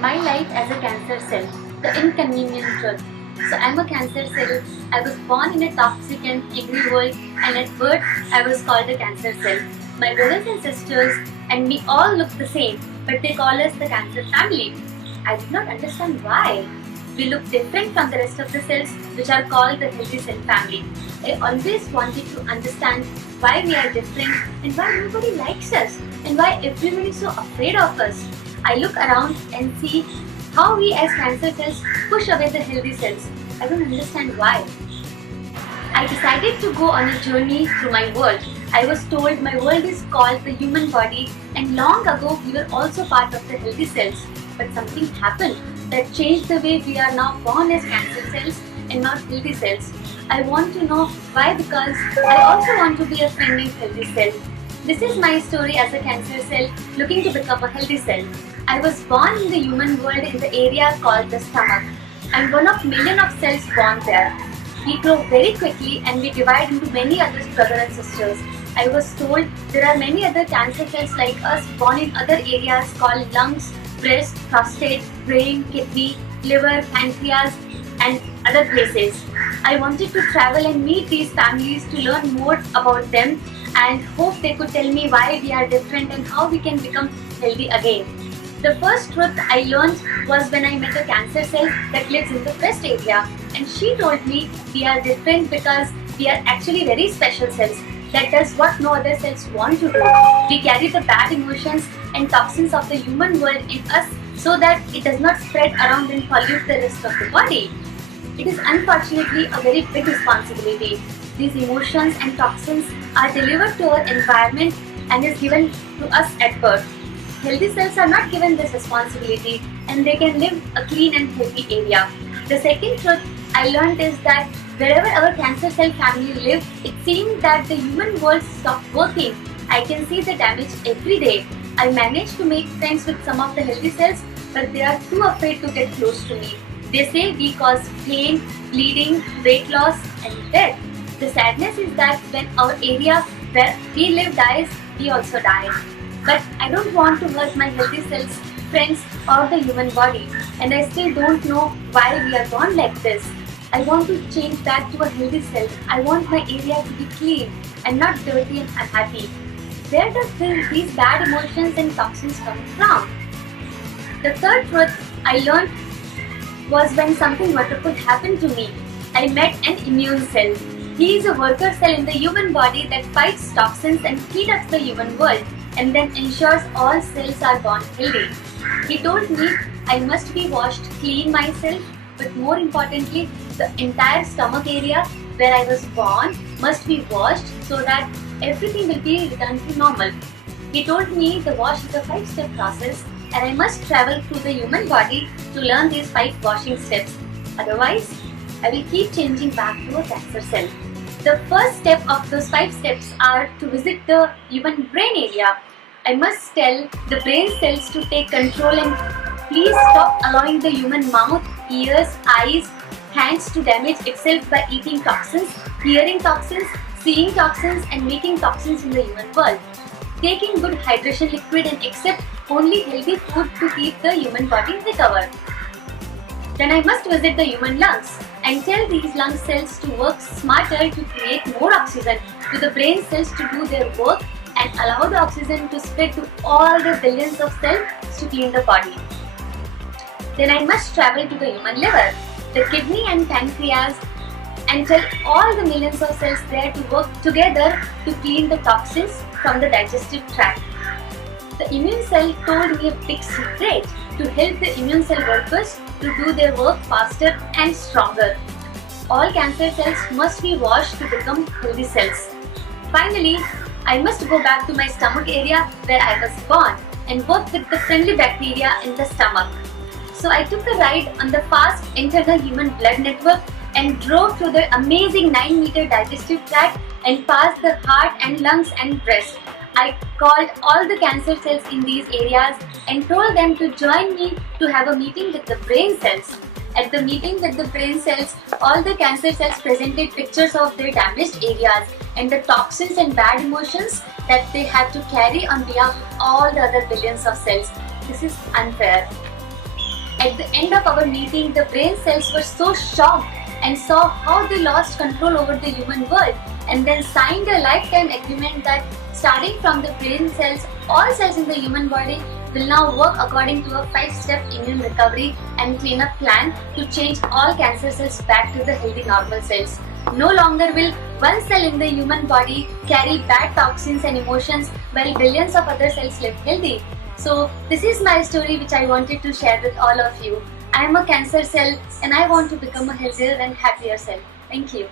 My life as a cancer cell, the inconvenient truth. So I'm a cancer cell. I was born in a toxic and angry world, and at birth I was called a cancer cell. My brothers and sisters and me all look the same, but they call us the cancer family. I did not understand why. We look different from the rest of the cells, which are called the healthy cell family. I always wanted to understand why we are different and why nobody likes us and why everyone is so afraid of us. I look around and see how we as cancer cells push away the healthy cells. I don't understand why. I decided to go on a journey through my world. I was told my world is called the human body, and long ago we were also part of the healthy cells. But something happened that changed the way we are now born as cancer cells and not healthy cells. I want to know why, because I also want to be a friendly healthy cell. This is my story as a cancer cell looking to become a healthy cell. I was born in the human world in the area called the stomach. I'm one of millions of cells born there. We grow very quickly and we divide into many other brothers and sisters. I was told there are many other cancer cells like us born in other areas called lungs, breast, prostate, brain, kidney, liver, pancreas, and other places. I wanted to travel and meet these families to learn more about them and hope they could tell me why we are different and how we can become healthy again. The first truth I learned was when I met a cancer cell that lives in the breast area, and she told me we are different because we are actually very special cells that does what no other cells want to do. We carry the bad emotions and toxins of the human world in us so that it does not spread around and pollute the rest of the body. It is unfortunately a very big responsibility. These emotions and toxins are delivered to our environment and is given to us at birth. Healthy cells are not given this responsibility and they can live a clean and healthy area. The second truth I learned is that wherever our cancer cell family lives, it seems that the human world stopped working. I can see the damage every day. I managed to make friends with some of the healthy cells, but they are too afraid to get close to me. They say we cause pain, bleeding, weight loss, and death. The sadness is that when our area where we live dies, we also die. But I don't want to hurt my healthy cells, friends, or the human body, and I still don't know why we are born like this. I want to change back to a healthy cell. I want my area to be clean and not dirty and unhappy. Where does these bad emotions and toxins come from? The third truth I learned was when something wonderful happened to me. I met an immune cell. He is a worker cell in the human body that fights toxins and heats up the human world and then ensures all cells are born healthy. He told me I must be washed clean myself, but more importantly, the entire stomach area where I was born must be washed so that everything will be returned to normal. He told me the wash is a 5-step process and I must travel through the human body to learn these 5 washing steps. Otherwise, I will keep changing back to a cancer cell. The first step of those 5 steps are to visit the human brain area. I must tell the brain cells to take control and please stop allowing the human mouth, ears, eyes, hands to damage itself by eating toxins, hearing toxins, seeing toxins, and making toxins in the human world. Take in good hydration liquid and accept only healthy food to keep the human body recovered. Then I must visit the human lungs and tell these lung cells to work smarter to create more oxygen to the brain cells to do their work and allow the oxygen to spread to all the billions of cells to clean the body. Then I must travel to the human liver, the kidney and pancreas, and tell all the millions of cells there to work together to clean the toxins from the digestive tract. The immune cell told me a big secret to help the immune cell workers to do their work faster and stronger. All cancer cells must be washed to become healthy cells. Finally, I must go back to my stomach area where I was born and work with the friendly bacteria in the stomach. So I took a ride on the fast internal human blood network and drove through the amazing 9-meter digestive tract and passed the heart and lungs and breast. I called all the cancer cells in these areas and told them to join me to have a meeting with the brain cells. At the meeting with the brain cells, all the cancer cells presented pictures of their damaged areas and the toxins and bad emotions that they have to carry on behalf of all the other billions of cells. This is unfair. At the end of our meeting, the brain cells were so shocked and saw how they lost control over the human world, and then signed a lifetime agreement that starting from the brain cells, all cells in the human body will now work according to a 5-step immune recovery and cleanup plan to change all cancer cells back to the healthy normal cells. No longer will one cell in the human body carry bad toxins and emotions while billions of other cells live healthy. So this is my story which I wanted to share with all of you. I am a cancer cell and I want to become a healthier and happier cell. Thank you.